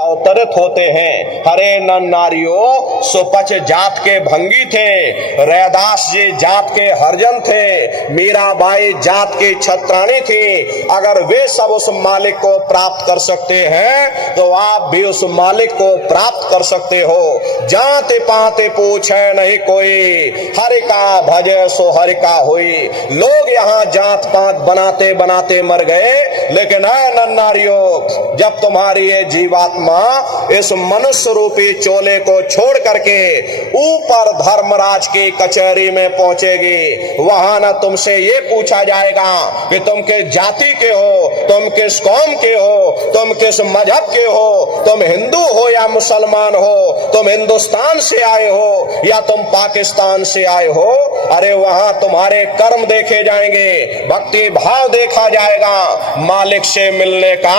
अवतरित होते हैं। हरे नर नारियों सुपच जात के भंगी थे, रैदास जी जात के हरजन थे, मीराबाई जात की छत्राणी थी। अगर वे सब उस मालिक को प्राप्त कर सकते हैं तो आप भी उस मालिक को प्राप्त कर सकते हो। जाते पाते पूछे नहीं कोई, हरि का भजे सो हरि का हुई। लोग यहाँ जात पात बनाते बनाते मर गए, लेकिन ऐ नर नारियों, जब तुम्हारी ये जीवात्मा इस मनुष्य रूपी चोले को छोड़ करके ऊपर धर्मराज की कचहरी में पहुंचेगी, वहां न तुमसे ये पूछा जाएगा कि तुम किस जाति के हो, तुम किस कौम के हो, तुम किस मजहब के हो, तुम हिंदू हो या मुसलमान हो, तुम हिंदुस्तान से आए हो या तुम पाकिस्तान से आए हो। अरे वहां तुम्हारे कर्म देखे जाएंगे, भक्ति भाव देखा जाएगा, मालिक से मिलने का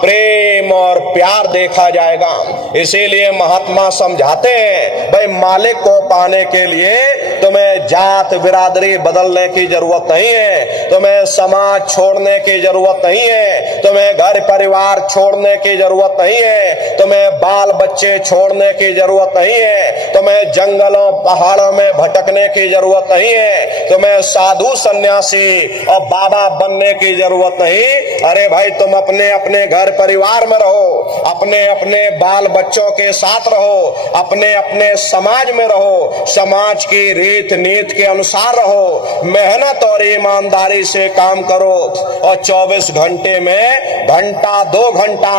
प्रेम और प्यार देखा जाएगा। इसीलिए महात्मा समझाते हैं, भाई मालिक को पाने के लिए तुम्हें जात बिरादरी बदलने की जरूरत नहीं है, तुम्हें समाज छोड़ने की जरूरत नहीं है, तुम्हें घर परिवार छोड़ने की जरूरत नहीं है, तुम्हें बाल बच्चे छोड़ने की जरूरत नहीं है, तुम्हें जंगलों पहाड़ों में भटकने की जरूरत नहीं है, तुम्हें साधु सन्यासी और बाबा बनने की जरूरत नहीं। अरे भाई तुम अपने अपने घर परिवार में रहो, अपने अपने बाल बच्चों के साथ रहो, अपने अपने समाज में रहो, समाज की रीत नीति के अनुसार रहो, मेहनत और ईमानदारी से काम करो और 24 घंटे में घंटा 2 घंटा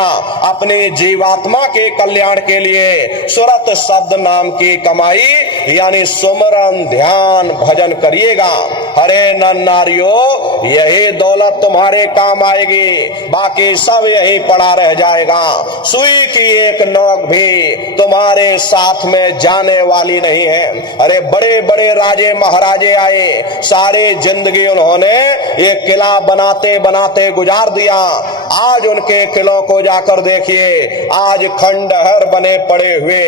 अपनी जीवात्मा के कल्याण के लिए सुरत शब्द नाम की कमाई यानी सुमरन ध्यान भजन करिएगा। हरे नर नारियों, यही दौलत तुम्हारे काम आएगी, बाकी सब यही पड़ा रह जाएगा। सुई की एक नोक भी तुम्हारे साथ में जाने वाली नहीं है। अरे बड़े बड़े राजे महाराजे आए, सारी जिंदगी उन्होंने ये किला बनाते बनाते गुजार दिया। आज उनके किलों को जाकर देखिए, आज खंडहर बने पड़े हुए।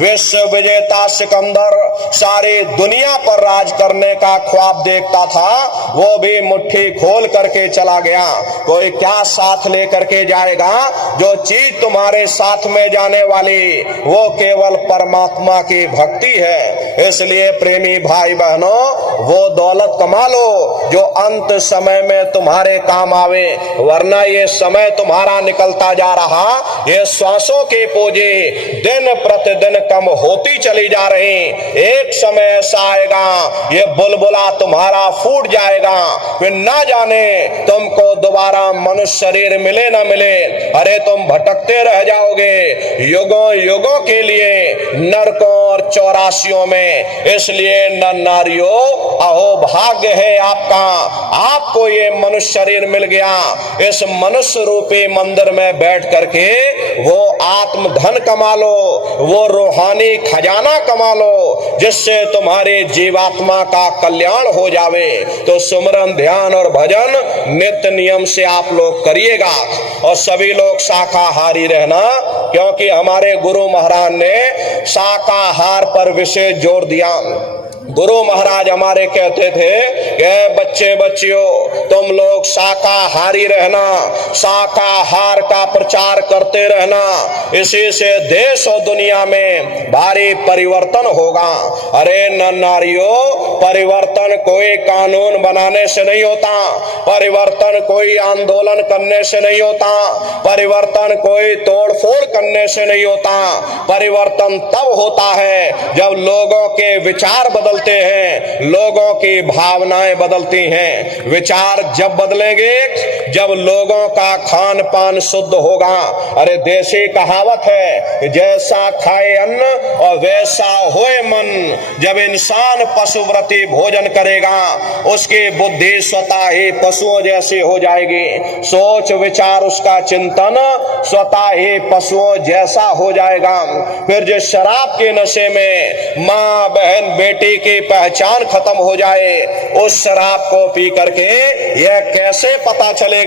विश्व विजेता सिकंदर सारी दुनिया पर राज करने का ख्वाब देखता था, वो भी मुट्ठी खोल करके चला गया। कोई क्या साथ लेकर के जाएगा? जो चीज तुम्हारे साथ में जाने वाली वो केवल परमात्मा की भक्ति है। इसलिए प्रेमी भाई बहनों, वो दौलत कमा लो जो अंत समय में तुम्हारे काम आवे, वरना ये समय तुम्हारा निकलता जा रहा, ये श्वासों के पूजे दिन प्रतिदिन कम होती चली जा रही। एक समय ऐसा आएगा ये बुलबुला तुम्हारा फूट जाएगा, फिर ना जाने तुमको दोबारा मनुष्य शरीर मिले ना मिले। अरे तुम भटकते रह जाओगे युगों युगों के लिए नरकों और 84 में। इसलिए नर नारियों, अहो भाग्य है आपका, आपको ये मनुष्य शरीर मिल गया। इस मनुष्य रूपी मंदिर में बैठ करके वो आत्म धन कमा लो, वो रूहानी खजाना कमा लो, जिससे तुम्हारी जीवात्मा का कल्याण हो जावे। तो सुमरन ध्यान और भजन नित्य नियम से आप लोग करिएगा और सभी लोग शाकाहारी रहना, क्योंकि हमारे गुरु महाराज ने शाकाहार पर विशेष जोर दिया। गुरु महाराज हमारे कहते थे कि बच्चे बच्चियों तुम लोग शाकाहारी रहना, शाकाहार का प्रचार करते रहना, इसी से देश और दुनिया में भारी परिवर्तन होगा। अरे नर नारियों, परिवर्तन कोई कानून बनाने से नहीं होता, परिवर्तन कोई आंदोलन करने से नहीं होता, परिवर्तन कोई तोड़ फोड़ करने से नहीं होता। परिवर्तन तब होता है जब लोगों के विचार बदलते हैं, लोगों की भावनाएं बदलती हैं। विचार जब बदलेंगे जब लोगों का खान पान शुद्ध होगा। अरे देसी कहावत है, जैसा खाए अन्न और वैसा होए मन। जब इंसान पशुव्रती भोजन करेगा उसकी बुद्धि स्वतः ही पशुओं जैसी हो जाएगी, सोच विचार उसका चिंतन स्वतः ही पशुओं जैसा हो जाएगा। फिर जो शराब के नशे में माँ बहन बेटी की पहचान खत्म हो जाए, उस शराब को पी करके यह कैसे पता चलेगा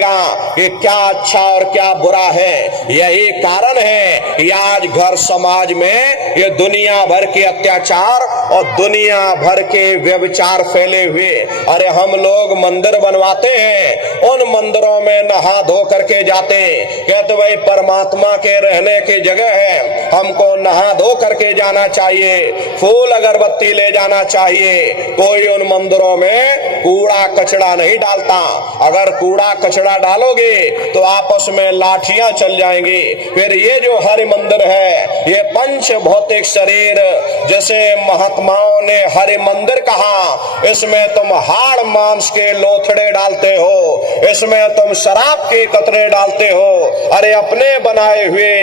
कि क्या अच्छा और क्या बुरा है? यही कारण है कि आज घर समाज में ये दुनिया भर के अत्याचार और दुनिया भर के व्यभिचार फैले हुए। अरे हम लोग मंदिर बनवाते हैं, उन मंदिरों में नहा धो करके जाते, कहते भाई परमात्मा के रहने की जगह है, हमको नहा धो करके जाना चाहिए, फूल अगरबत्ती ले जाना चाहिए। कोई उन मंदिरों में कूड़ा कचरा नहीं डालता। अगर कूड़ा कचरा डालोगे तो आपस में लाठियां चल जाएंगी। फिर ये जो हरि मंदिर है, ये पंच भौतिक शरीर जैसे महात्माओं ने हरि मंदिर कहा, इसमें तुम हाड़ मांस के लोथड़े डालते हो, इसमें तुम शराब के कतरे डालते हो। अरे अपने बनाए हुए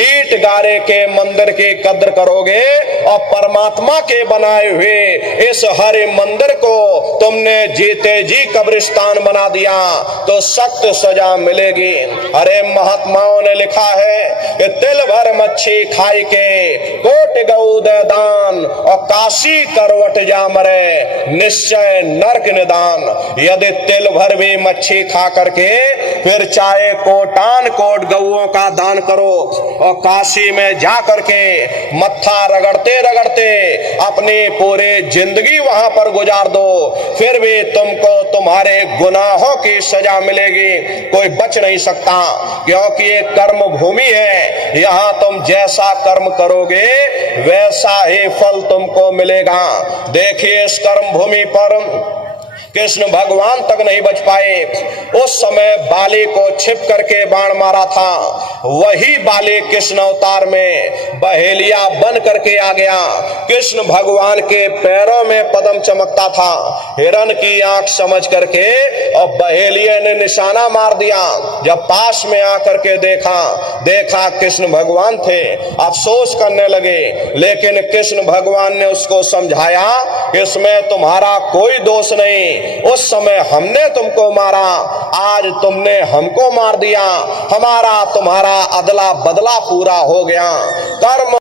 ईट गारे के मंदिर की कद्र करोगे और परमात्मा के बनाए हुए इस हरि मंदिर को तुमने जीते जी कब्रिस्तान बना दिया तो सख्त सजा मिलेगी। अरे महात्माओं ने लिखा है कि तिल भर मच्छी खाई के कोट गऊ दे दान और काशी करवट जा मरे निश्चय नरक निदान। यदि तिल भर भी मच्छी खा करके फिर चाहे कोटान कोट गऊओं का दान करो और काशी में जा करके मत्था रगड़ते रगड़ते अपनी पूरी जिंदगी वहां पर गुजार दो, फिर भी तुमको तुम्हारे गुनाहों की सजा मिलेगी। कोई बच नहीं सकता, क्योंकि ये कर्म भूमि है। यहाँ तुम जैसा कर्म करोगे वैसा ही फल तुमको मिलेगा। देखिए इस कर्म भूमि पर कृष्ण भगवान तक नहीं बच पाए। उस समय बाली को छिप करके बाण मारा था, वही बाली कृष्ण अवतार में बहेलिया बन करके आ गया। कृष्ण भगवान के पैरों में पद्म चमकता था, हिरण की आंख समझ करके और बहेलिये ने निशाना मार दिया। जब पास में आकर के देखा कृष्ण भगवान थे, अफसोस करने लगे। लेकिन कृष्ण भगवान ने उसको समझाया, इसमें तुम्हारा कोई दोष नहीं, उस समय हमने तुमको मारा, आज तुमने हमको मार दिया, हमारा तुम्हारा अदला बदला पूरा हो गया। कर्म